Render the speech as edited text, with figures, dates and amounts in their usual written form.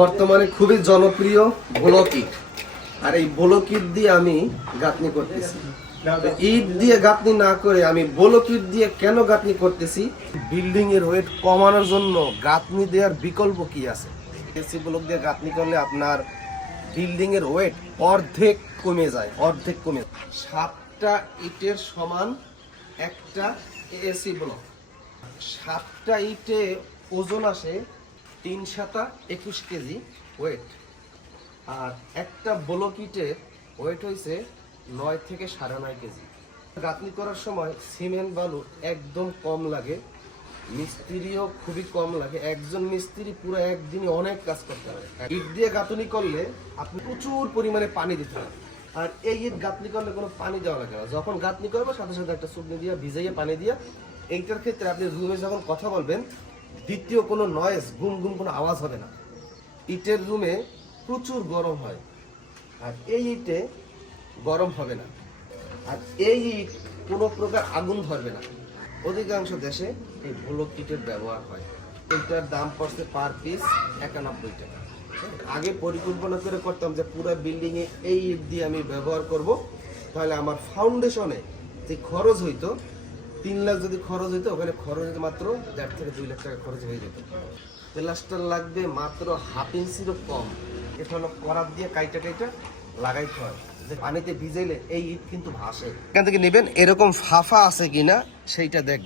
বর্তমানে খুবই জনপ্রিয় ব্লক ইট। আর এই ব্লক ইট দিয়ে আমি গাঁথনি করতেছি। ইট দিয়ে গাঁথনি না করে আমি ব্লক ইট দিয়ে কেন গাঁথনি করতেছি? বিল্ডিং এর ওয়েট কমানোর জন্য গাঁথনি দেওয়ার বিকল্প কি আছে? এসি ব্লক দিয়ে গাঁথনি করলে আপনার বিল্ডিং এর ওয়েট অর্ধেক কমে যায়, অর্ধেক কমে। 7টা ইটের সমান একটা এসি ব্লক। 7টা ইটে ওজন আসে 3×7=21 কেজি ওয়েট। আর একটা ব্লক ইটের ওয়েট হয়েছে 9 থেকে 9.5 কেজি। গাঁথনি করার সময় সিমেন্ট বালু একদম কম লাগে, মিস্ত্রিও খুবই কম লাগে। একজন মিস্ত্রি পুরো একদিনে অনেক কাজ করতে পারে। ইট দিয়ে গাঁথনি করলে আপনি প্রচুর পরিমাণে পানি দিতে হবে। আর এই ইট গাঁথনি করলে কোনো পানি দেওয়া লাগে না। যখন গাঁথনি করবে সাথে সাথে একটা চুবনি দিয়ে ভিজাইয়ে পানি দিয়ে, এইটার ক্ষেত্রে আপনি রুমে যখন কথা বলবেন দ্বিতীয় কোনো নয়েজ, গুম গুম কোনো আওয়াজ হবে না। ইটের রুমে প্রচুর গরম হয়, আর এই ইটে গরম হবে না। আর এই ইট কোনো প্রকার আগুন ধরবে না। অধিকাংশ দেশে এই ব্লক ইটের ব্যবহার হয়। এইটার দাম পড়ছে পার পিস 91 টাকা। আগে পরিকল্পনা করে করতাম যে পুরো বিল্ডিংয়ে এই ইট দিয়ে আমি ব্যবহার করব, তাহলে আমার ফাউন্ডেশনে যে খরচ হইতো 3 লাখ যদি খরচ হইতো, ওখানে খরচ হইতো মাত্র 1.5 থেকে 2 লাখ টাকা খরচ হয়ে যেত। প্লাস্টার লাগবে মাত্র 1/2 ইঞ্চিরও কম। এটা হলো করাত দিয়ে কাইটা কাইটা লাগাইতে হয়, যে পানিতে ভিজাইলে এই ইট কিন্তু ভাসে। এখান থেকে নেবেন, এরকম ফাফা আছে কিনা সেইটা দেখবেন।